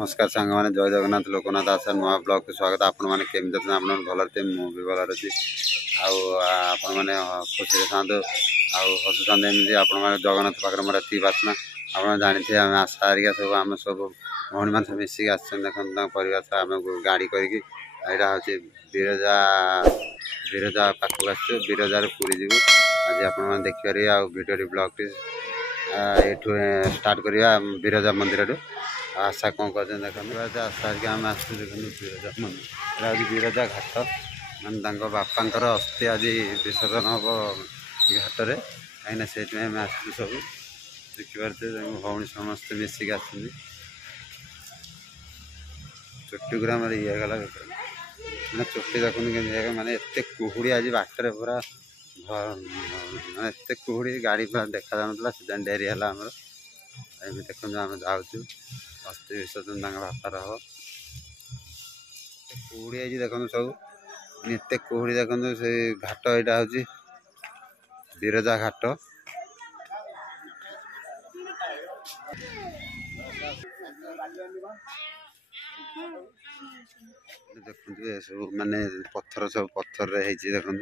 नमस्कार सांग मैंने जय जगन्नाथ लोकनाथ आशा नुआ ब्लॉग को स्वागत। आपण मैंने केमी अच्छा आप भल थे मुझे भल अच्छी आपण मैंने खुशी था हसुता एमती आपण मैंने जगन्नाथ पाखे मोर एति बासना आप जानी थे आम आशा हारिका सब आम सब भौणी मान मिसिक आसता परिवार सह आम गाड़ी करके यहाँ हूँ बिरजा बिरजा पाखक आस बिरजार पूरी जीव आज आप देखिए भिडियो ब्लॉग टी ये स्टार्ट करवा बिरजा मंदिर आशा कौन कर देखो बिरजा आशा आम आस देखो बिरजा मंदिर आज बिरजा घाट मान बापांकर अस्थि आज विसर्जन हम घाटे कहीं से आम आसू सब देखिए भौणी समस्त मिसिक आस चोटी ग्राम ये गला मैंने चोटी देखुन के माने एत कुहुड़ी आज बाटर पूरा माने एत कुहुड़ी गाड़ी पूरा देखा जाऊला से डेरी है आम देखो आम जाऊँ अस्थि विसर्जन बापार हम कुहुड़ी आई देखो सब एत कुहुड़ी देखो से घाट यहाँ हूँ बिरजा घाट देखते सब माने पत्थर सब पत्थर देखो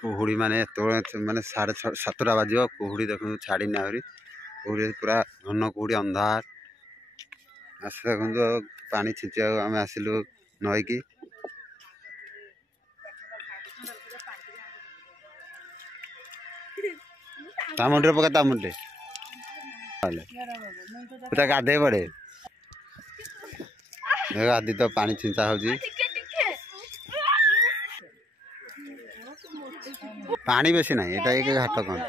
कुहुड़ी माने माने 7:30 बाज कुहुड़ी देखो छाड़ी आहरी कुहुड़ी पूरा घन कुहुड़ी अंधार आस देखो पानी छिंचा आम आसिलु नईकी ता मुंडे पका ता मुंडे पूरा गाधे पड़े आदि तो पानी छिंचा हो पानी बेसी ना ये एक घाट कौन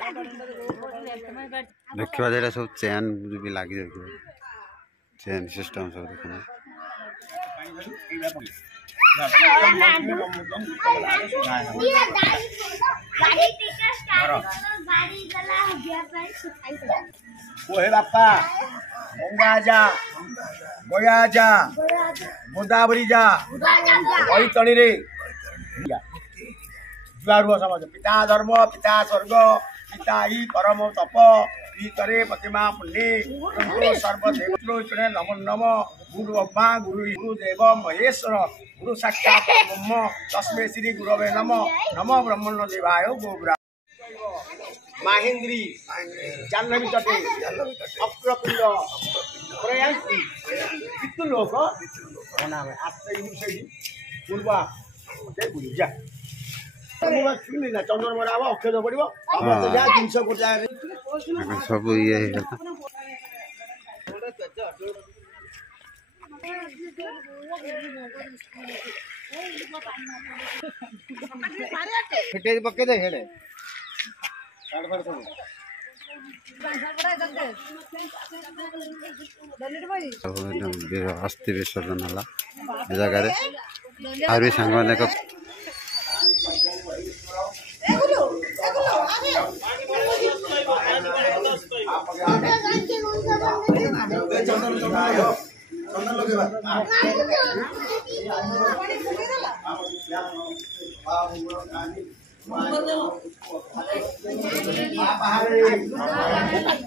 देखा जाए सब चेन भी लगी चेन सिस्टम सब देखना बापा गंगा जा गया जा गोदावरी जा वही तणी रे जुआर समाज पिता धर्म पिता स्वर्ग पिता ही परम तप ई करे प्रतिमा पुण्य सर्वदेव नमो नम गुरु ब्रह्मा गुरुदेव महेश्वर गुरु साक्षात् ब्रह्म तस्मै श्री गुरवे नम नम ब्रह्मण्य देवाय गोब्रा माहेंद्री जाह्नवी तटे अक्रकुंड प्रयांसी पितृलोक पूर्वा जा चंद्रमा अक्षय पड़ो जिन सब ये पके दे अस्थि विसर्जन है जगह और भी सांग मैंने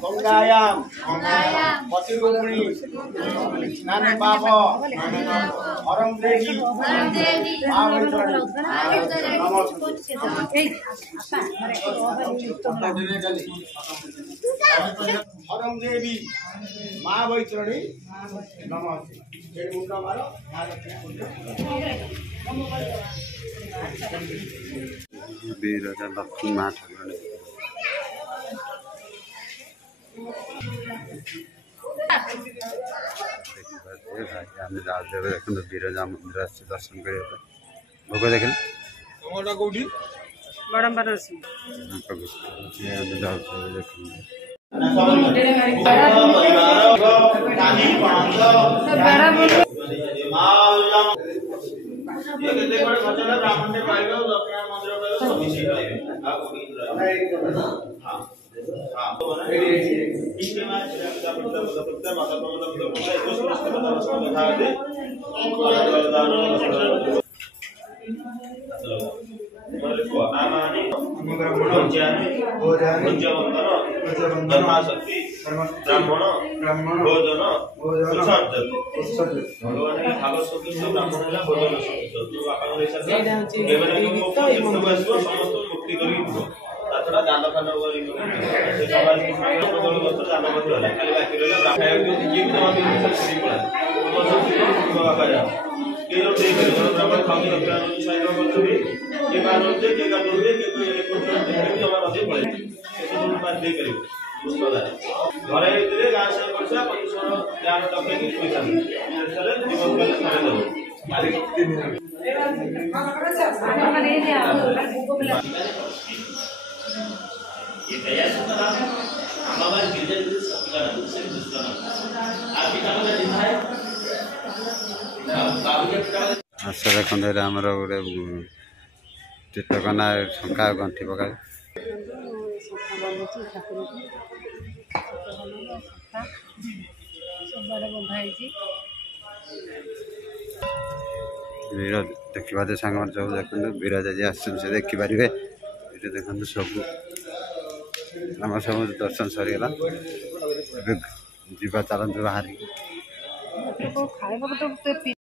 गंगायाम पतिरूपिणी स्नान पाप हरम देवी हरम देवी माँ वैतरणी नमस्ते बिरजा लक्ष्मी माँ ठाकुर देख बिरजा मंदिर दर्शन कर भोग देख आमानी धर्माशक्ति ब्राह्मण भोजन भगवान भाव सदृश ब्राह्मण है भोजन सदृश आप समस्त मुक्ति कर छड़ा दान फान दान खाली बाकी ब्राह्मण खाऊँ घरे गाँ से पैसा 25 टके पैसा ଆସ ଦେଖନ୍ତୁ ଏଇଟା ଆମର ଗୋଟେ ଚିତ୍ରକନା ଶଙ୍ଖା ଗଣ୍ଠି ପକାଏ ଭିଡ଼ ଦେଖିବା ଯେ ସାଙ୍ଗମାନେ ସବୁ ଦେଖନ୍ତୁ ବିରଜା ଯେ ଆସୁଛନ୍ତି ସେ ଦେଖିପାରିବେ ଏଠି ଦେଖନ୍ତୁ ସବୁ ଆମର ସବୁ ଦର୍ଶନ ସରିଗଲା ଏବେ ଯିବା ଚାଲନ୍ତୁ ବାହାରିକି।